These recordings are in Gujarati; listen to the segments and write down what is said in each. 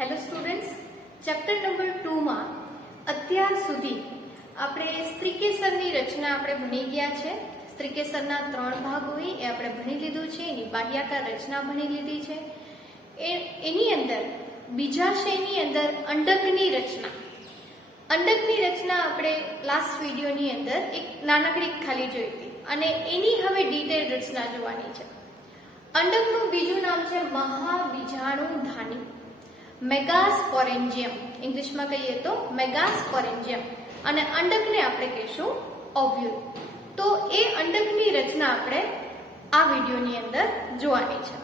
હેલો સ્ટુડન્ટ્સ, ચેપ્ટર નંબર 2 માં અત્યાર સુધી આપણે સ્ત્રીકેસરની રચના આપણે ભણી ગયા છે. સ્ત્રીકેસરના 3 ભાગ હોય એ આપણે ભણી લીધું છે. એની બાહ્યાકાર રચના ભણી લીધી છે. એની અંદર બીજાશયની અંદર અંડકની રચના આપણે લાસ્ટ વિડીયોની અંદર એક નાનકડી ખાલી જોઈ હતી અને એની હવે ડિટેલ રચના જોવાની છે. અંડકનું બીજું નામ છે મહાબીજાણુધાની, મેગાસ્પોરેન્જિયમ. ઇંગ્લિશમાં કહીએ તો મેગાસ્પોરેન્જિયમ. અને અંડકને આપણે કહીશું ઓવ્યુલ. તો એ અંડકની રચના આપણે આ વિડીયોની અંદર જોવાની છે.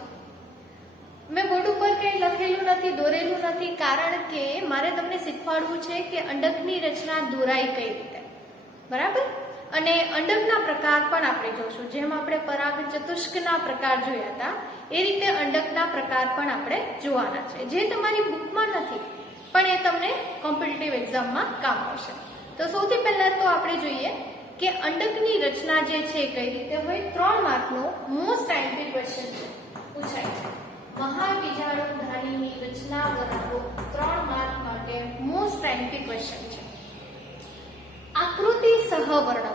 મેં બોર્ડ ઉપર કંઈ લખેલું નથી, દોરેલું નથી, કારણ કે મારે તમને શીખવાડવું છે કે અંડકની રચના દોરાય કઈ રીતે, બરાબર? અને અંડકના પ્રકાર પણ આપણે જોશું. જેમ આપણે પરાગ ચતુષ્કના પ્રકાર જોયા હતા એ રીતે અંડકના પ્રકાર પણ આપણે જોવાના છે, જે તમારી બુકમાં નથી પણ એ તમને કોમ્પિટિટિવ એક્ઝામમાં કામ આવશે. તો સૌથી પહેલા તો આપણે જોઈએ કે અંડકની રચના જે છે કઈ રીતે હોય. 3 માર્કનો મોસ્ટ આઈએમપી ક્વેશ્ચન છે, પૂછાય છે. મહાબીજાણુધાનીની રચના બનાવો. 3 માર્ક માટે મોસ્ટ આઈએમપી ક્વેશ્ચન છે. આકૃતિ સહવર્ણકો.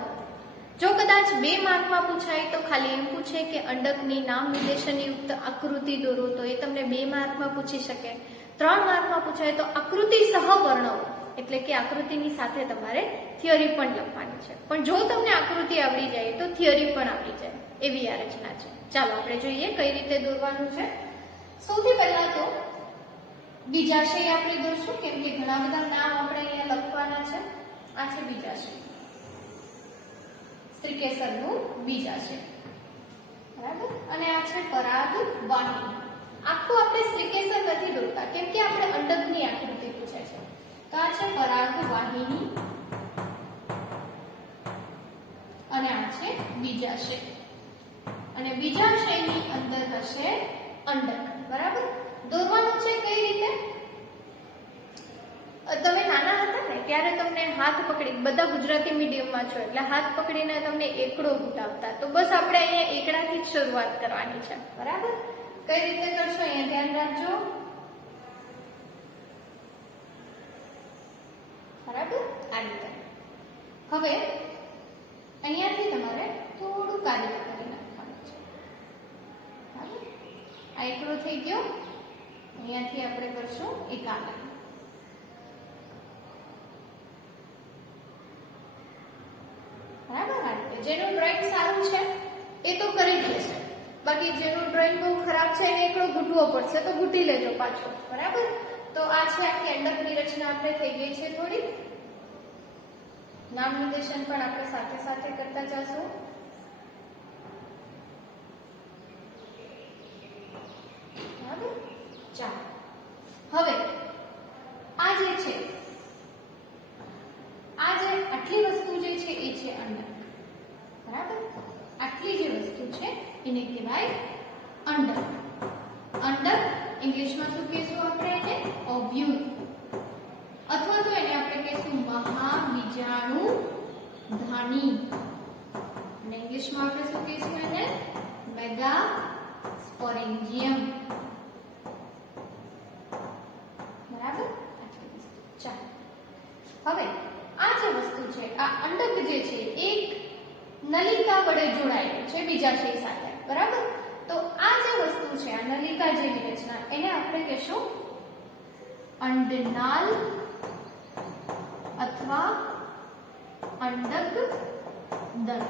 જો કદાચ 2 માર્કમાં પૂછાય તો ખાલી એમ પૂછે કે અંડકની નામ નિર્દેશનયુક્ત આકૃતિ દોરો, તો એ તમને 2 માર્કમાં પૂછી શકે. 3 માર્કમાં પૂછાય તો આકૃતિ સહવર્ણકો, એટલે કે આકૃતિની સાથે તમારે થિયરી પણ લખવાની છે. પણ જો તમને આકૃતિ આવડી જાય તો થિયરી પણ આવડી જાય, એવી આ રચના છે. ચાલો આપણે જોઈએ કઈ રીતે દોરવાનું છે. સૌથી પહેલા તો બીજાશય આપણે દોરશું, કેમ કે ઘણા બધા નામ આપણે અહીંયા લખવાના છે. આ છે બીજાશય, સ્ત્રીકેસરનું બીજાશય, બરાબર? અને આ છે પરાગ વાહિની. આખું આપણે સ્ત્રીકેસર નથી દોરતા, કેમ કે આપણે અંડકની આકૃતિ પૂછે છે. તો આ છે પરાગ વાહિની અને આ છે બીજાશય. અને બીજાશયની અંદર હશે અંડક, બરાબર? દોરવાનું છે કઈ રીતે? તમે નાના હતા ને ત્યારે તમને હાથ પકડી, બધા ગુજરાતી મીડિયમમાં છો એટલે હાથ પકડીને તમને એકડો ઘૂંટાવતા, તો બસ આપણે અહીંયા એકડાથી જ શરૂઆત કરવાની છે, બરાબર? કઈ રીતે કરશો અહીંયા ધ્યાન રાખજો, બરાબર? આ રીતે. હવે અહીંયાથી તમારે થોડું કાર્ય કરી નાખવાનું છે, બરાબર? આ એકડો થઈ ગયો. અહીંયાથી આપણે કરશું એક આકાર, બરાબર? આ રીતે. જેનું ડ્રોઈંગ સારું છે એ તો કરી જ લેશે, બાકી જેનું ડ્રોઈંગ બહુ ખરાબ છે એને એકડો ઘૂંટવો પડશે તો ઘૂંટી લેજો પાછો, બરાબર? તો આ છે આખી અંડકની રચના આપણે થઈ ગઈ છે. થોડી નામ નિર્દેશન પણ આપણે સાથે સાથે કરતા જશું. બરાબર? ચાલો હવે આ જે છે, આ જે આટલી વસ્તુ જે છે એ છે અંડક, બરાબર? આટલી જે વસ્તુ છે એને કહેવાય અંડક. અંડક ઇંગ્લિશમાં શું કહેશું આપણે? એને ઓવ્યુલ, અથવા તો એને આપણે કહેશું મહાબીજાણુધાની. અને ઇંગ્લિશમાં આપણે શું કહેશું? એને મેગાસ્પોરેન્જિયમ, બરાબર? ચાલો હવે આ જે વસ્તુ છે, આ અંડક જે છે એક નલિકા વડે જોડાયેલું છે બીજાશય સાથે, બરાબર? તો આ જે વસ્તુ છે, આ નલિકા જેવી રચના, એને આપણે કહેશું અંડનાલ અથવા અંડક દળ.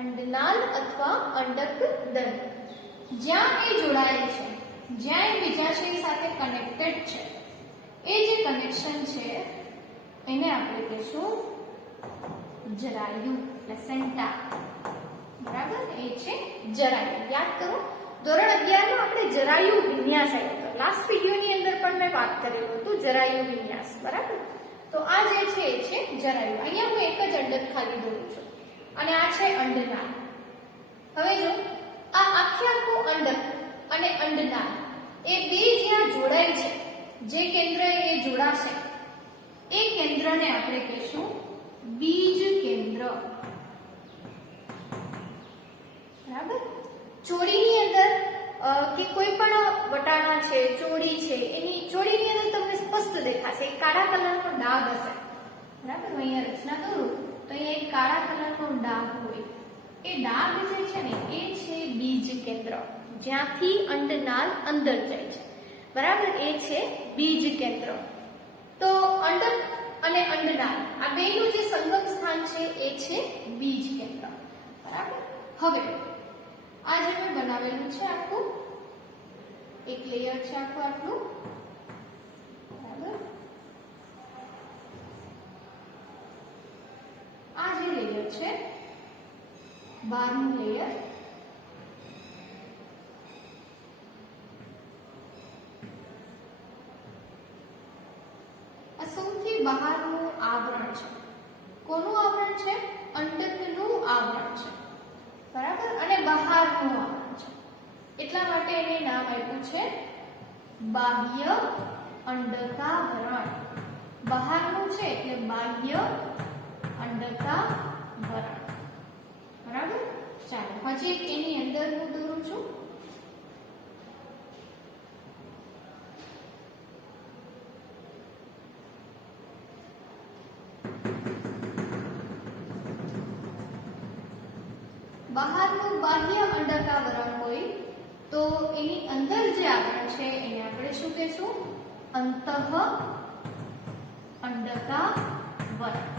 અંડનાલ અથવા અંડક દળ. જ્યાં એ જોડાયેલ છે, જ્યાં એ બીજાશય સાથે કનેક્ટેડ છે, એ જે કનેક્શન છે એને આપણે કહીશું જરાયુ, પ્લેસેન્ટા, બરાબર? એ છે જરાયુ. યાદ કરો, ધોરણ 11 માં આપણે જરાયુ વિન્યાસ આવ્યો હતો. લાસ્ટ વિડીયોની અંદર પણ મેં વાત કરેલું હતું જરાયુ વિન્યાસ, બરાબર? તો આ જે છે એ છે જરાયુ. અહીંયા હું એક જ અંડક ખાલી દોરું છું અને આ છે અંડનાળ. હવે જો આ આખું અંડક અને અંડનાળ એ બે જ્યાં જોડાય છે, જે કેન્દ્ર એ જોડાશે એ કેન્દ્રને આપણે કહીશું બીજ કેન્દ્ર, બરાબર? જોડીની અંદર કે કોઈ પણ વટાણા છે, ચોળી છે, એની ચોળીની અંદર તમને સ્પષ્ટ દેખાશે એક કાળા કલરનો ડાઘ હશે, બરાબર. હું અહીંયા રચના કરું તો અહીંયા એક કાળા કલરનો ડાઘ હોય. એ ડાઘ જે છે ને એ છે બીજ કેન્દ્ર, જ્યાંથી અંડનાળ અંદર જાય છે, બરાબર. એ છે બીજ કેન્દ્ર. તો અંડક અને અંડનાળ આ બેનું જે સંગમ સ્થાન છે એ છે બીજ કેન્દ્ર, બરાબર. હવે આ જે મેં બનાવેલું છે આખું એક લેયર છે આખું આટલું, બરાબર. આ જે લેયર છે બહારનું લેયર, આ સૌથી બહારનું આવરણ છે. કોનું આવરણ છે? અંડકનું આવરણ છે, બરાબર. અને બહારનું આવરણ છે એટલા માટે એને નામ આપ્યું છે બાહ્ય અંડકાવરણ. બહારનું છે એટલે બાહ્ય અંડકાવરણ, બરાબર. ચાલો હજી એક એની અંદર હું દોરું છું. બહારનું બાહ્ય અંડકાવરણ હોય તો એની અંદર જે આવરણ છે એને આપણે શું કહેશું? અંતઃ અંડકાવરણ.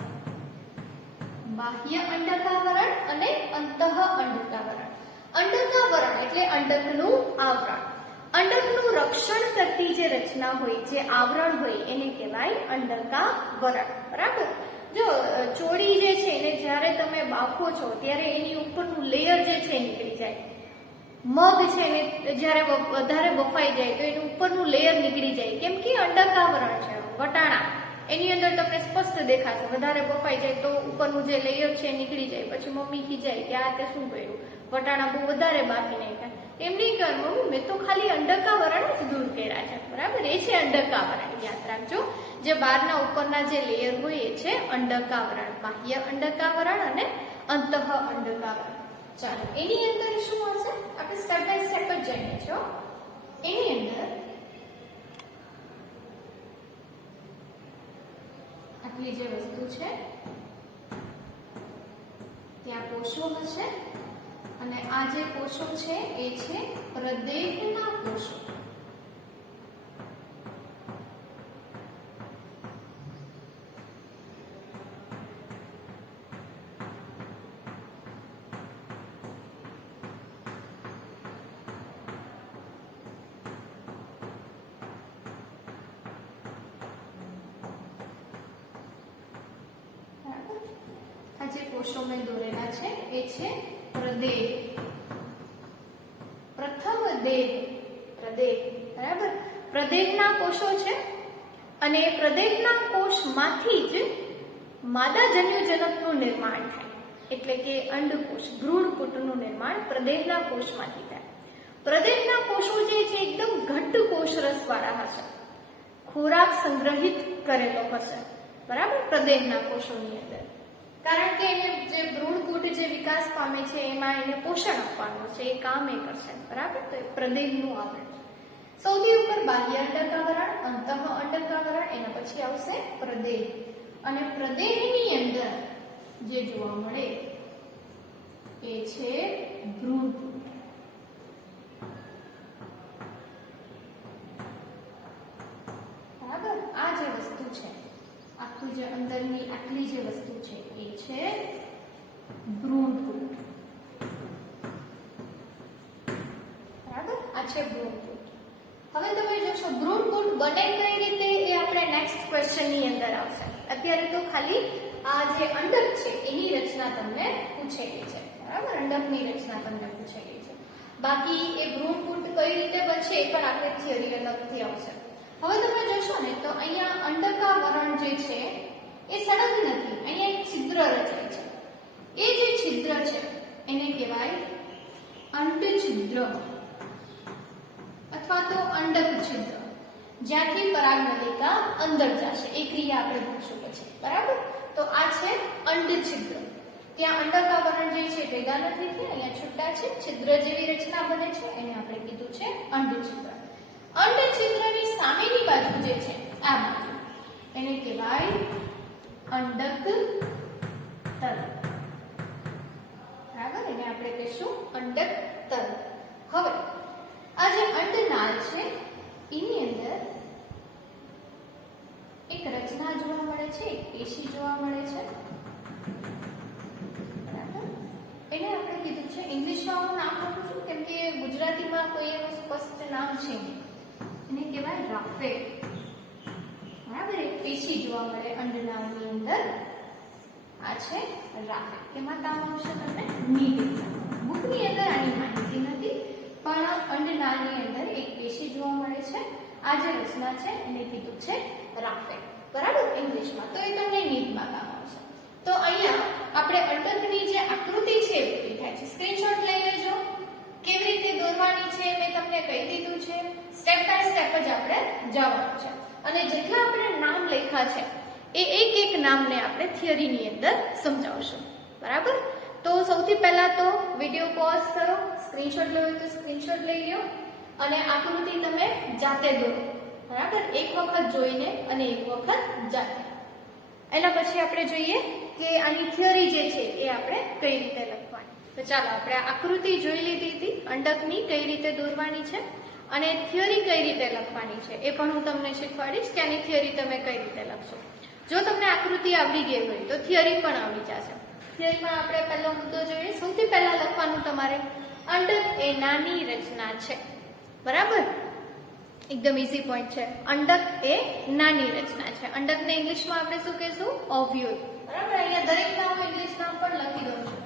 બાહ્ય અંડકાવરણ અને અંતઃ અંડકાવરણ. અંડકાવરણ એટલે અંડકનું આવરણ. અંડકનું રક્ષણ કરતી જે રચના હોય, જે આવરણ હોય એને કહેવાય અંડકાવરણ, બરાબર. જો ચોળી જે છે એને જ્યારે તમે બાફો છો ત્યારે એની ઉપરનું લેયર જે છે નીકળી જાય. મગ છે એને જ્યારે વધારે બફાઈ જાય તો એનું ઉપરનું લેયર નીકળી જાય, કેમ કે અંડકાવરણ છે. વટાણા એની અંદર તમને સ્પષ્ટ દેખાશે, વધારે બફાઈ જાય તો ઉપરનું જે લેયર છે નીકળી જાય. પછી મમ્મી ખીજાય કે આ તે શું કર્યું, વટાણા બહુ વધારે બાફી નાખ્યા. એમ નહીં કર મમ્મી, મેં તો ખાલી અંડકાવરણ જ દૂર કર્યા છે, બરાબર. એ છે અંડકાવરણ, યાદ રાખજો. જે બહારના ઉપરના જે લેયર હોય એ છે અંડકાવરણ, બાહ્ય અંડકાવરણ અને અંતઃ અંડકાવરણ. ચાલો એની અંદર શું હશે આપણે સ્ટેપ બાય સ્ટેપ જ જાણીએ છીએ. એની અંદર આટલી જે વસ્તુ છે ત્યાં કોષો હશે અને આ જે કોષો છે એ છે પ્રદેહના કોષો. જે કોષો મેં દોરેલા છે એ છે પ્રદેહ. પ્રથમ દેહ, પ્રદેહ, બરાબર. પ્રદેહના કોષો છે અને પ્રદેહના કોષમાંથી જ માદા જન્યુજનકનું નિર્માણ થાય, એટલે કે અંડકોષ, ભ્રૂણપુટનું નિર્માણ પ્રદેહના કોષમાંથી થાય. પ્રદેહના કોષો જે છે એકદમ ઘટ્ટ કોષરસવાળા હશે, ખોરાક સંગ્રહિત કરેલો હશે, બરાબર. પ્રદેહના કોષોની અંદર કારણ કે એને જે ભ્રૂણપુટ જે વિકાસ પામે છે એમાં એને પોષણ આપવાનું છે, એ કામ એ કરશે, બરાબર. તો એ પ્રદેહનું આવરણ છે. સૌથી ઉપર બાહ્ય અંડકાવરણ, અંતઃ અંડકાવરણ, એના પછી આવશે પ્રદેહ. અને પ્રદેહની અંદર જે જોવા મળે એ છે ભ્રૂણપુટ. બરાબર. આ જે વસ્તુ છે આખું જે અંદરની આટલી જે વસ્તુ છે એ છે ભ્રૂણપુટ, બરાબર. આ છે ભ્રૂણપુટ. હવે તમે જોશો ભ્રૂણપુટ બને કઈ રીતે એ આપણે નેક્સ્ટ ક્વેશ્ચન ની અંદર આવશે. અત્યારે તો ખાલી આ જે અંડક છે એની રચના તમને પૂછેલી છે, બરાબર. અંડકની રચના તમને પૂછેલી છે. બાકી એ ભ્રૂણપુટ કઈ રીતે બનશે એ પણ આપણે થિયરી અલગથી આવશે. હવે તમે જોશો ને તો અહીંયા અંડકાવરણ જે છે એ સળંગ નથી, અહીંયા એક છિદ્ર રચાય છે. એ જે છિદ્ર છે એને કહેવાય અંડછિદ્ર અથવા તો અંડક છિદ્ર, જ્યાંથી પરાગનલિકા અંદર જશે એ ક્રિયા આપણે ભણશું પછી, બરાબર. તો આ છે અંડછિદ્ર. ત્યાં અંડકાવરણ જે છે ભેગા નથી થયા, અહીંયા છૂટા છે, છિદ્ર જેવી રચના બને છે, એને આપણે કીધું છે અંડછિદ્ર. અંડછિદ્રની સામેની બાજુ જે છે આ બાજુ એને કહેવાય અંડક તલ. બરાબર, એને આપણે કહીશું અંડક તલ. હવે આ જે અંડનાળ છે એની અંદર એક રચના જોવા મળે છે, એક પેશી જોવા મળે છે. બરાબર, એને આપણે કીધું છે, ઇંગ્લિશમાં હું નામ લખું છું કેમ કે ગુજરાતીમાં કોઈ એનું સ્પષ્ટ નામ છે નહીં, એને કહેવાય રાફેલ. બરાબર, એક પેશી જોવા મળે અંડનાળની અંદર, આ છે રાફેલ. કેમાં કામ આવશે તમને નીટ એક્ઝામ બુકની અંદર આની માહિતી નથી, પણ અંડનાળની અંદર એક પેશી જોવા મળે છે. આ જે રચના છે એને કીધું છે રાફેલ. બરાબર, ઇંગ્લિશમાં તો એ તમને નીટમાં કામ આવશે. તો અહીંયા આપણે અંડકની જે આકૃતિ છે એ પૂરી થાય છે. સ્ક્રીનશોટ લઈ લેજો. કેવી રીતે દોરવાની છે મેં તમને કહી દીધું છે. સ્ટેપ બાય સ્ટેપ જ આપણે જવાનું છે અને જેટલા આપણે નામ લખ્યા છે એ એક એક નામને આપણે થિયરીની અંદર સમજાવશું. બરાબર, તો સૌથી પહેલા તો વિડિયો પોઝ કરો, સ્ક્રીનશોટ લેવો હોય તો સ્ક્રીનશોટ લઈ લો અને આકૃતિ તમે જાતે દોરો. બરાબર, એક વખત જોઈને અને એક વખત જાતે. એના પછી આપણે જોઈએ કે આની થિયરી જે છે એ આપણે કઈ રીતે લખવાની. તો ચાલો આપણે આકૃતિ જોઈ લીધી હતી અંડકની કઈ રીતે દોરવાની છે અને થિયરી કઈ રીતે લખવાની છે એ પણ હું તમને શીખવાડીશ કે આની થિયરી તમે કઈ રીતે લખશો. જો તમને આકૃતિ આવડી ગઈ હોય તો થિયરી પણ આવડી જશે. થિયરીમાં આપણે પહેલો મુદ્દો જોઈએ. સૌથી પહેલા લખવાનું તમારે અંડક એ નાની રચના છે. બરાબર, એકદમ ઈઝી પોઈન્ટ છે. અંડક એ નાની રચના છે. અંડકને ઇંગ્લિશમાં આપણે શું કહીશું? ઓવ્યુલ. બરાબર, અહીંયા દરેક નામ ઇંગ્લિશ નામ પણ લખી દઉં છું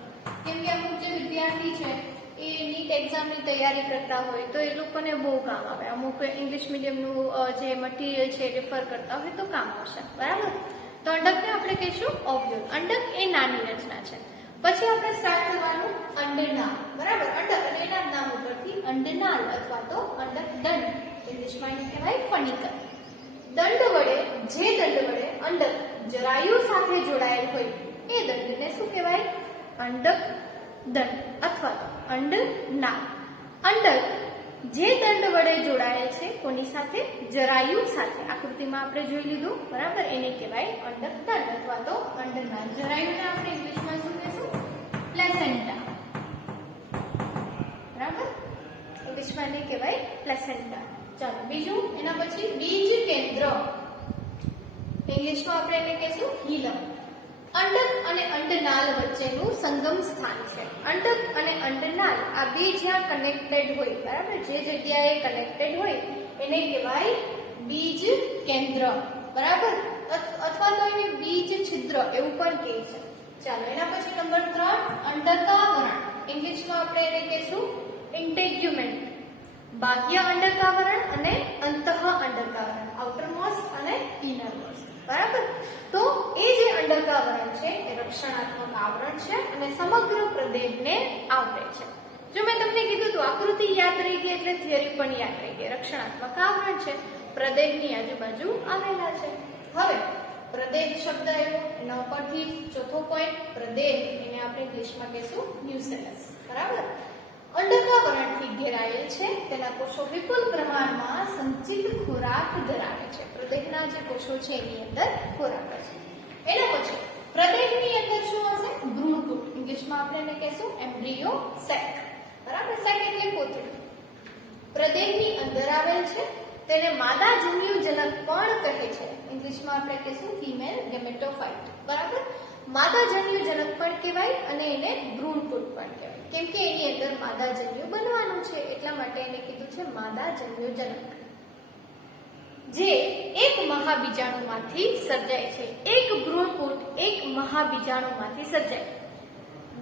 કેમ કે અમુક જે વિદ્યાર્થી છે એ નીટ એક્ઝામની તૈયારી કરતા હોય તો એ લોકોને બહુ કામ આવે. અમુક ઇંગ્લિશ મીડિયમનું જે મટીરિયલ છે રેફર કરતા હોય તો કામ આવશે. બરાબર, તો અંડકને આપણે કહીશું ઓવ્યુલ. અંડક એ નાની રચના છે. પછી આપણે સ્ટાર્ટ કરવાનું અંડનાળ. બરાબર, અંડક અને એના નામ ઉપરથી અંડનાળ અથવા તો અંડક દંડ, ઇંગ્લિશમાં એને કહેવાય ફનિકલ. દંડ વડે જે દંડ વડે અંડક જરાયુ સાથે જોડાયેલ હોય એ દંડને શું કહેવાય? અંડક દંડ અથવા તો અંડનાળ. અંડક જે દંડ વડે જોડાયેલ છે કોની સાથે? જરાયુ સાથે. આકૃતિમાં આપણે જોઈ લીધું. બરાબર, એને કહેવાય અંડક દંડ અથવા તો અંડનાળ. જરાયુને આપણે ઇંગ્લિશમાં શું કહીશું? પ્લેસેન્ટા. બરાબર, ઇંગ્લિશમાં એને કહેવાય પ્લેસેન્ટા. ચાલો બીજું, એના પછી બીજ કેન્દ્ર, ઇંગ્લિશમાં આપણે એને કહીશું હિલમ. અંડક અને અંડનાળ વચ્ચેનું સંગમ સ્થાન છે. અંડક અને અંડનાળ આ બે જ્યાં કનેક્ટેડ હોય, બરાબર, જે જગ્યાએ કનેક્ટેડ હોય એને કહેવાય બીજ કેન્દ્ર. બરાબર, અથવા તો એને બીજ છિદ્ર એવું પણ કહે છે. ચાલો એના પછી નંબર 3 અંડકાવરણ, ઇંગ્લિશમાં આપણે એને કહીશું ઇન્ટેગ્યુમેન્ટ. બાહ્ય અંડકાવરણ અને અંતઃ અંડકાવરણ, આઉટરમોસ્ટ અને ઇનરમોસ્ટ. બરાબર, તો એ જે અંડકાવરણ છે એ રક્ષણાત્મક આવરણ છે અને સમગ્ર પ્રદેહને આવરે છે. જો મેં તમને કીધું તો આકૃતિ યાદ રહી ગઈ એટલે થિયરી પણ યાદ રહી ગઈ. રક્ષણાત્મક આવરણ છે, પ્રદેહની આજુબાજુ આવેલા છે. હવે પ્રદેહ શબ્દ આવ્યો, એના ઉપરથી ચોથો પોઈન્ટ પ્રદેહ, એને આપણે ઇંગ્લિશમાં કહીશું ન્યુસેલસ. બરાબર, અંડકાવરણથી ઘેરાયેલ છે. તેના કોષો વિપુલ પ્રમાણમાં સંચિત ખોરાક ધરાવે છે. પ્રદેહના જે કોષો છે એની અંદર ખોરાક છે. એના પછી પ્રદેહની અંદર શું હશે? ભ્રૂણપૂટ, ઇંગ્લિશમાં આપણે એને કહીશું એમ્બ્રિયો સેક. બરાબર, સેક એટલે કોથળી. પ્રદેહની અંદર આવેલ છે. તેને માદા જન્યુજનક પણ કહે છે. ઇંગ્લિશમાં આપણે કહીશું ફિમેલ ગેમેટોફાઇટ. બરાબર, માદા જન્યુજનક પણ કહેવાય અને એને ભ્રૂણપૂટ પણ કહેવાય કેમ કે એની અંદર માદા જન્યુ બનવાનું છે એટલા માટે એને કીધું છે માદા જન્યુજનક. જે એક મહાબીજાણુમાંથી સર્જાય છે. એક ભ્રૂણપૂટ એક મહાબીજાણુમાંથી સર્જાય.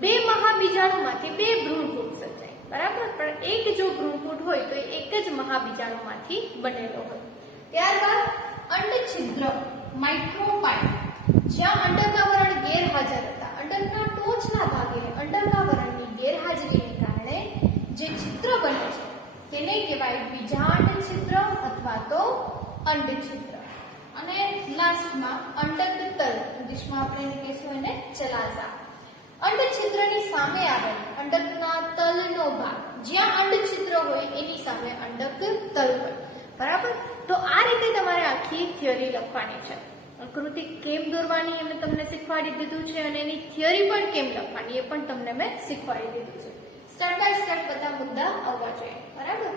બે મહાબીજાણુમાંથી બે ભ્રૂણપૂટ સર્જાય. બરાબર, પણ એક જો ભ્રૂણપૂટ હોય તો એક જ મહાબીજાણુમાંથી બનેલો હોય. ત્યારબાદ અંડછિદ્ર, માઇક્રોપાઇલ, જ્યાં અંડકાવરણ ગેરહાજર હતા. અંડકના ટોચના ભાગે અંડકાવરણની ગેરહાજરીને કારણે જે છિદ્ર બને છે તેને કહેવાય બીજાંડ છિદ્ર અથવા તો અંડછિદ્ર. અને લાસ્ટમાં અંડકતલ, ઇંગ્લિશમાં આપણે એને કહીશું એને ચલાઝા. અંડછિદ્રની સામે આવેલ અંડકના તલનો ભાગ, જ્યાં અંડછિદ્ર હોય એની સામે અંડક તલ હોય. બરાબર. તો આ રીતે તમારે આખી થિયરી લખવાની છે. આકૃતિ કેમ દોરવાની એ મેં તમને શીખવાડી દીધું છે અને એની થિયરી પણ કેમ લખવાની એ પણ તમને મેં શીખવાડી દીધું છે. સ્ટેપ બાય સ્ટેપ બધા મુદ્દા આવવા જોઈએ. બરાબર.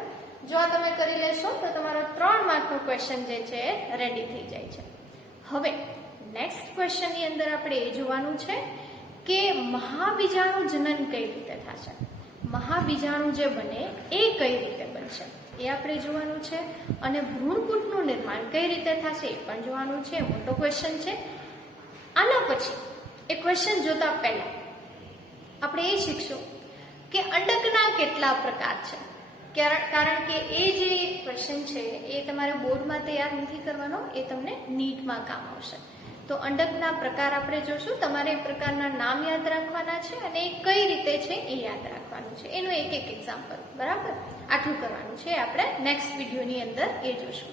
જો આ તમે કરી લેશો તો તમારો 3 માર્કનો ક્વેશ્ચન જે છે એ રેડી થઈ જાય છે. હવે નેક્સ્ટ ક્વેશ્ચન ની અંદર આપણે એ જોવાનું છે કે મહાબીજાણુ જનન કઈ રીતે થશે, મહાબીજાણુ જે બને એ કઈ રીતે બનશે એ આપણે જોવાનું છે, અને ભ્રૂણપુટનું નિર્માણ કઈ રીતે થશે એ પણ જોવાનું છે. મોટો ક્વેશ્ચન છે. આના પછી એ ક્વેશ્ચન જોતા પહેલા આપણે એ શીખશું કે અંડકના કેટલા પ્રકાર છે, કારણ કે એ જે ક્વેશ્ચન છે એ તમારે બોર્ડમાં તૈયાર નથી કરવાનો, એ તમને નીટમાં કામ આવશે. તો અંડકના પ્રકાર આપણે જોશું. તમારે એ પ્રકારના નામ યાદ રાખવાના છે અને એ કઈ રીતે છે એ યાદ રાખવાનું છે. એનું એક એક્ઝામ્પલ. બરાબર. આટલું કરવાનું છે આપણે નેક્સ્ટ વિડીયોની અંદર એ જોશું.